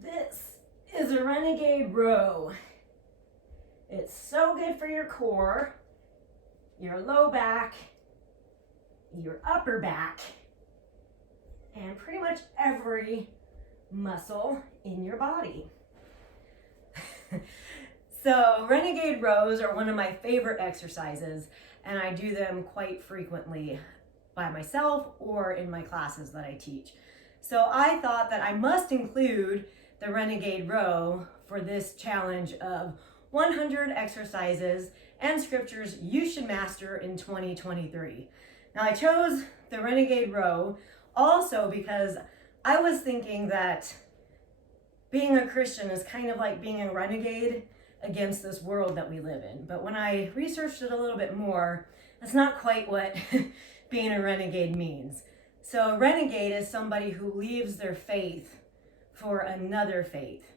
This is a Renegade Row. It's so good for your core, your low back, your upper back, and pretty much every muscle in your body. So Renegade Rows are one of my favorite exercises, and I do them quite frequently by myself or in my classes that I teach. So I thought that I must include the Renegade Row for this challenge of 100 exercises and scriptures you should master in 2023. Now I chose the Renegade Row also because I was thinking that being a Christian is kind of like being a renegade against this world that we live in. But when I researched it a little bit more, that's not quite what being a renegade means. So a renegade is somebody who leaves their faith for another faith.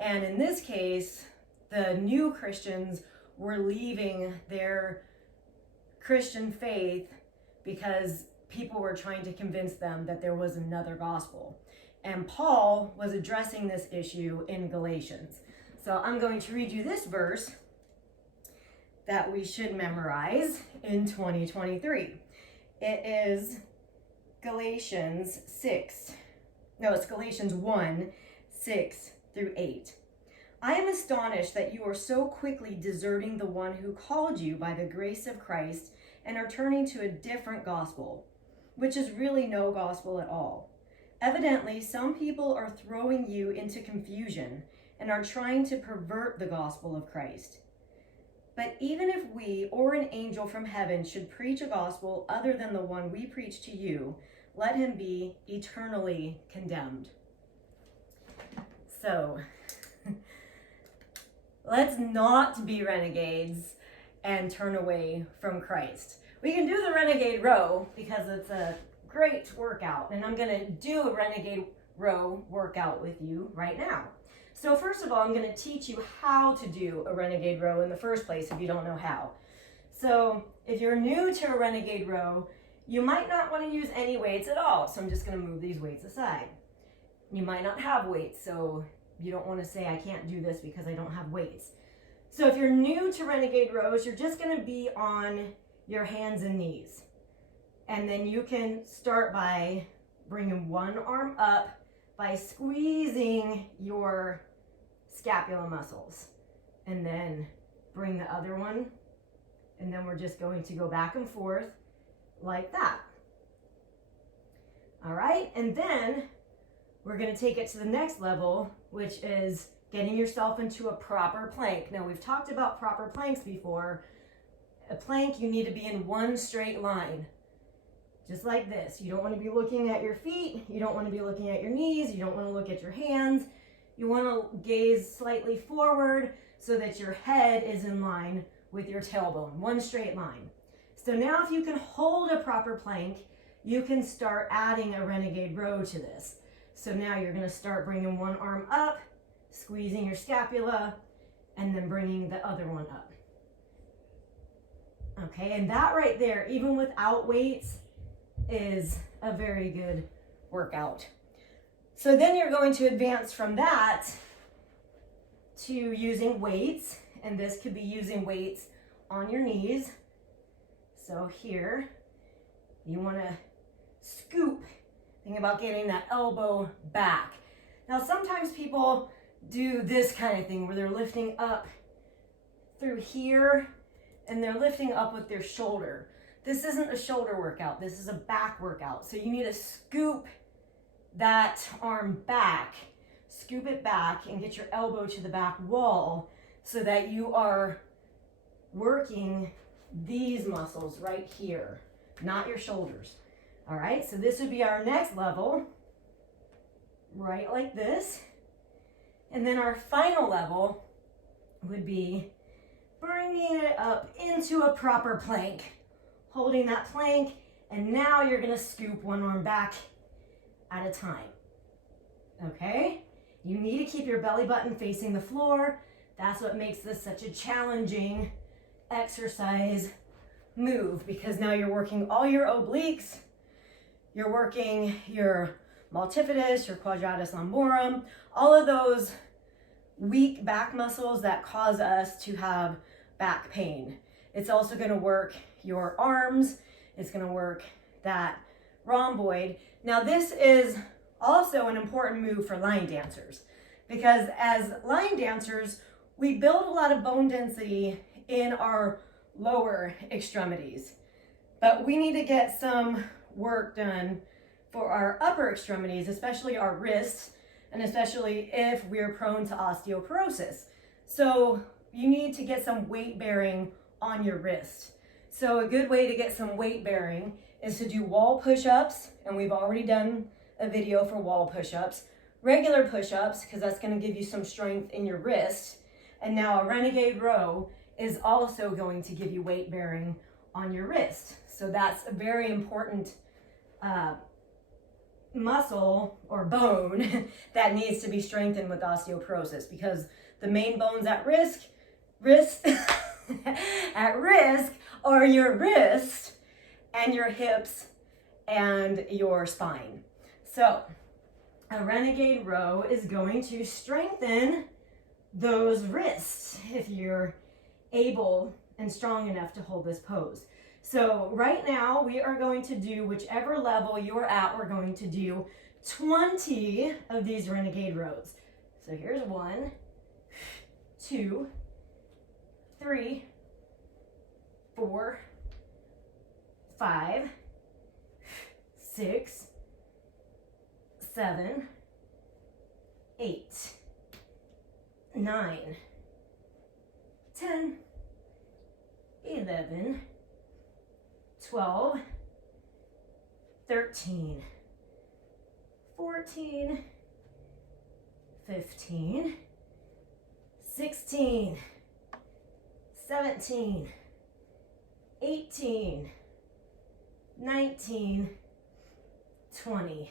And in this case, the new Christians were leaving their Christian faith because people were trying to convince them that there was another gospel. And Paul was addressing this issue in Galatians. So I'm going to read you this verse that we should memorize in 2023. It is Galatians 1, 6 through 8. I am astonished that you are so quickly deserting the one who called you by the grace of Christ and are turning to a different gospel, which is really no gospel at all. Evidently, some people are throwing you into confusion and are trying to pervert the gospel of Christ. But even if we or an angel from heaven should preach a gospel other than the one we preach to you, let him be eternally condemned. So, let's not be renegades and turn away from Christ. We can do the Renegade Row because it's a great workout, and I'm going to do a Renegade Row workout with you right now. So first of all, I'm going to teach you how to do a Renegade Row in the first place if you don't know how. So if you're new to a Renegade Row, you might not want to use any weights at all. So I'm just going to move these weights aside. You might not have weights, so you don't want to say I can't do this because I don't have weights. So if you're new to Renegade Rows, you're just going to be on your hands and knees. And then you can start by bringing one arm up by squeezing your scapula muscles, and then bring the other one, and then we're just going to go back and forth like that. All right, and then we're going to take it to the next level, which is getting yourself into a proper plank. Now, we've talked about proper planks before. A plank, you need to be in one straight line, just like this. You don't want to be looking at your feet. You don't want to be looking at your knees. You don't want to look at your hands. You want to gaze slightly forward so that your head is in line with your tailbone, one straight line. So now if you can hold a proper plank, you can start adding a Renegade Row to this. So now you're going to start bringing one arm up, squeezing your scapula, and then bringing the other one up. Okay, and that right there, even without weights, is a very good workout. So then you're going to advance from that to using weights, and this could be using weights on your knees. So here, you want to scoop. Think about getting that elbow back. Now sometimes people do this kind of thing where they're lifting up through here, and they're lifting up with their shoulder. This isn't a shoulder workout, this is a back workout. So you need to scoop that arm back, scoop it back, and get your elbow to the back wall so that you are working these muscles right here, not your shoulders. All right, so this would be our next level, right like this. And then our final level would be bringing it up into a proper plank, holding that plank, and now you're gonna scoop one arm back at a time. Okay? You need to keep your belly button facing the floor. That's what makes this such a challenging exercise move, because now you're working all your obliques, you're working your multifidus, your quadratus lumborum, all of those weak back muscles that cause us to have back pain. It's also going to work your arms. It's going to work that rhomboid. Now this is also an important move for line dancers, because as line dancers, we build a lot of bone density in our lower extremities, but we need to get some work done for our upper extremities, especially our wrists, and especially if we're prone to osteoporosis. So you need to get some weight bearing on your wrist. So a good way to get some weight bearing is to do wall push-ups, and we've already done a video for wall push-ups, regular push-ups, because that's going to give you some strength in your wrist, and now a renegade row is also going to give you weight bearing on your wrist. So that's a very important muscle or bone that needs to be strengthened with osteoporosis, because the main bones at risk are your wrist and your hips and your spine. So a renegade row is going to strengthen those wrists if you're able and strong enough to hold this pose. So right now we are going to do, whichever level you're at, we're going to do 20 of these renegade rows. So here's 1, 2, 3, 4, 5, 6, 7, 8, 9, 10, 11, 12, 13, 14, 15, 16, 17, 18, 19, 20.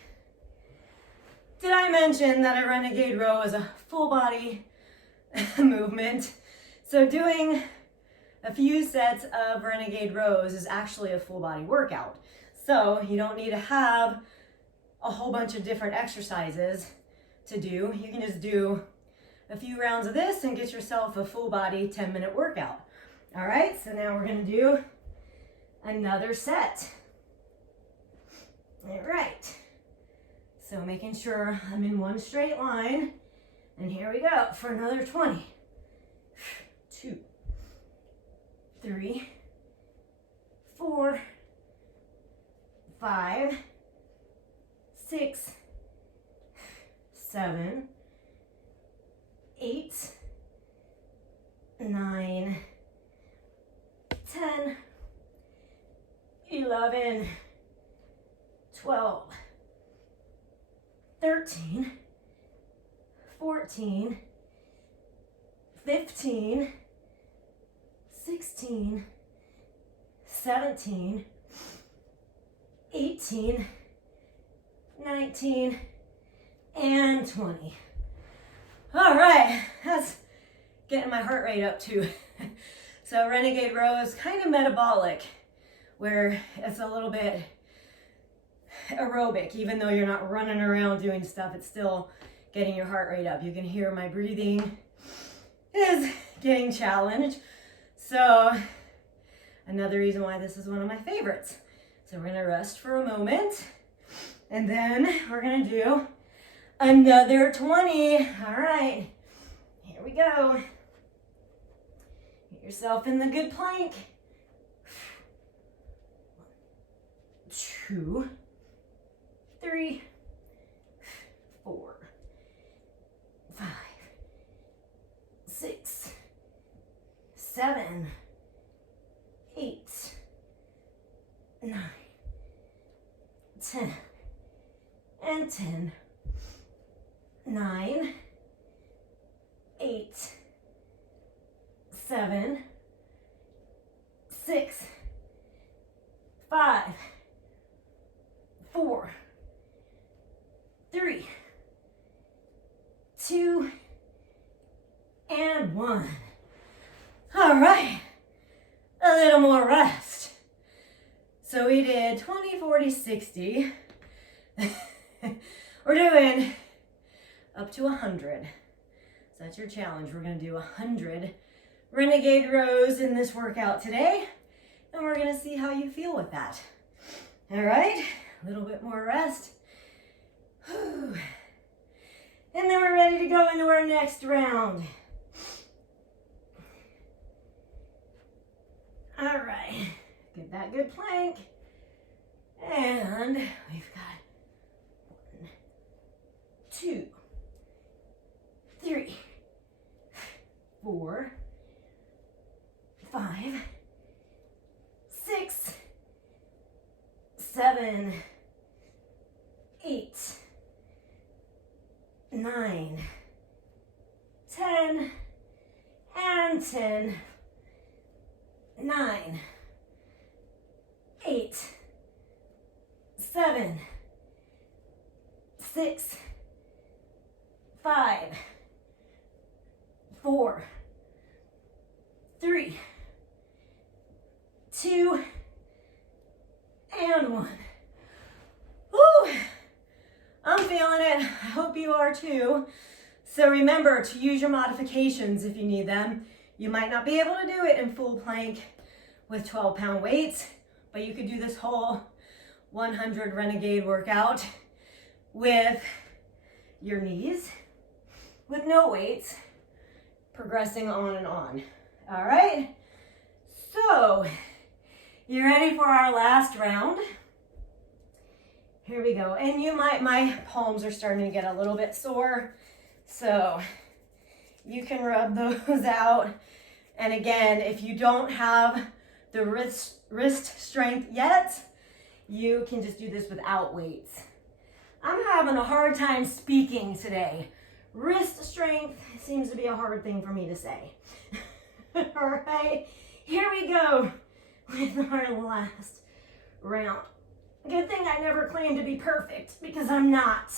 Did I mention that a renegade row is a full body movement? So doing a few sets of renegade rows is actually a full body workout. So you don't need to have a whole bunch of different exercises to do. You can just do a few rounds of this and get yourself a full body 10-minute workout. All right, so now we're going to do another set. All right, so making sure I'm in one straight line, and here we go for another 20. 2, 3, 4, 5, 6, 7, 8, 9, 10, 11, 12, 13, 14, 15, 16, 17, 18, 19, and 20. All right, that's getting my heart rate up too. So renegade row is kind of metabolic, where it's a little bit aerobic. Even though you're not running around doing stuff, it's still getting your heart rate up. You can hear my breathing is getting challenged. So another reason why this is one of my favorites. So we're gonna rest for a moment, and then we're gonna do another 20. All right, here we go. Get yourself in the good plank. 2, 3, 4, 5, 6, 7, 8, 9, 10, and 10, 9, 8, 7, 6, 5, 4, 3, 2, and 1. All right, a little more rest. So we did 20, 40, 60. We're doing up to 100. So that's your challenge. We're gonna do 100 Renegade rows in this workout today, and we're gonna see how you feel with that. All right, a little bit more rest. Whew. And then we're ready to go into our next round. All right, get that good plank. And we've got 1, 2, 3, 4, 5, 6, 7, 8, 9, 10, and 10, 9, 8, 7, 6, 5, 4, 3, 2, and 1. Woo! I'm feeling it. I hope you are too. So remember to use your modifications if you need them. You might not be able to do it in full plank with 12-pound weights, but you could do this whole 100 Renegade workout with your knees, with no weights, progressing on and on. All right, so you ready for our last round? Here we go. And my palms are starting to get a little bit sore, so you can rub those out. And again, if you don't have the wrist strength yet, you can just do this without weights. I'm having a hard time speaking today. Wrist strength seems to be a hard thing for me to say. All right, here we go with our last round. Good thing I never claimed to be perfect, because I'm not.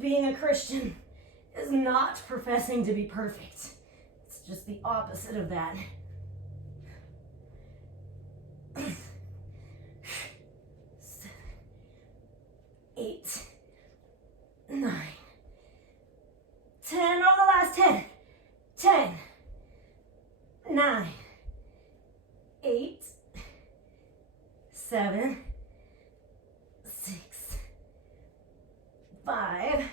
Being a Christian is not professing to be perfect. It's just the opposite of that. 7, 8, 9, 10, over the last 10, 10, 9, 8, 7, 6, 5,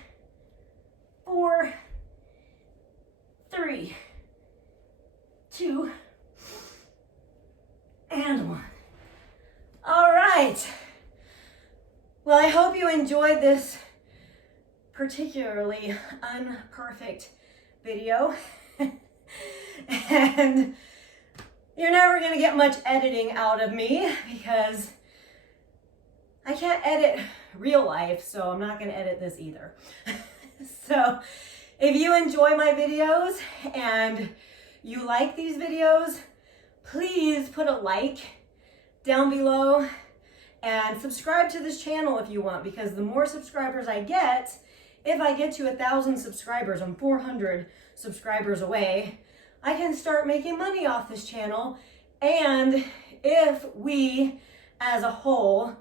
4, 3, 2, and 1. All right. Well, I hope you enjoyed this particularly unperfect video. And you're never going to get much editing out of me because I can't edit real life, so I'm not going to edit this either. So if you enjoy my videos and you like these videos, please put a like down below and subscribe to this channel if you want, because the more subscribers I get, if I get to 1,000 subscribers, I'm 400 subscribers away, I can start making money off this channel. And if we as a whole,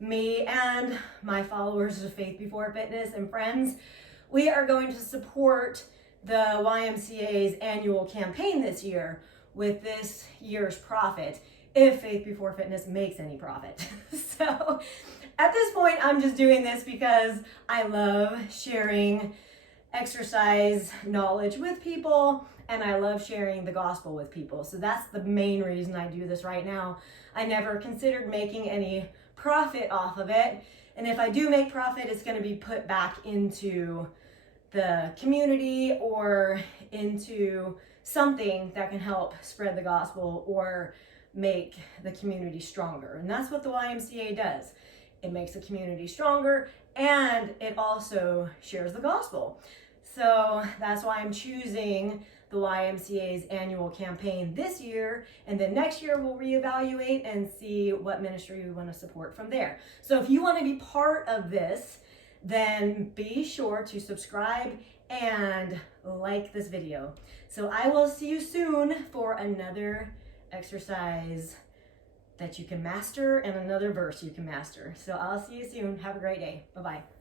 me and my followers of Faith Before Fitness and friends, we are going to support the YMCA's annual campaign this year with this year's profit, if Faith Before Fitness makes any profit. So at this point, I'm just doing this because I love sharing exercise knowledge with people, and I love sharing the gospel with people. So that's the main reason I do this right now. I never considered making any profit off of it. And if I do make profit, it's going to be put back into the community or into something that can help spread the gospel or make the community stronger. And that's what the YMCA does. It makes the community stronger, and it also shares the gospel. So that's why I'm choosing the YMCA's annual campaign this year, and then next year we'll reevaluate and see what ministry we want to support from there. So if you want to be part of this, then be sure to subscribe and like this video. So I will see you soon for another exercise that you can master and another verse you can master. So I'll see you soon. Have a great day. Bye-bye.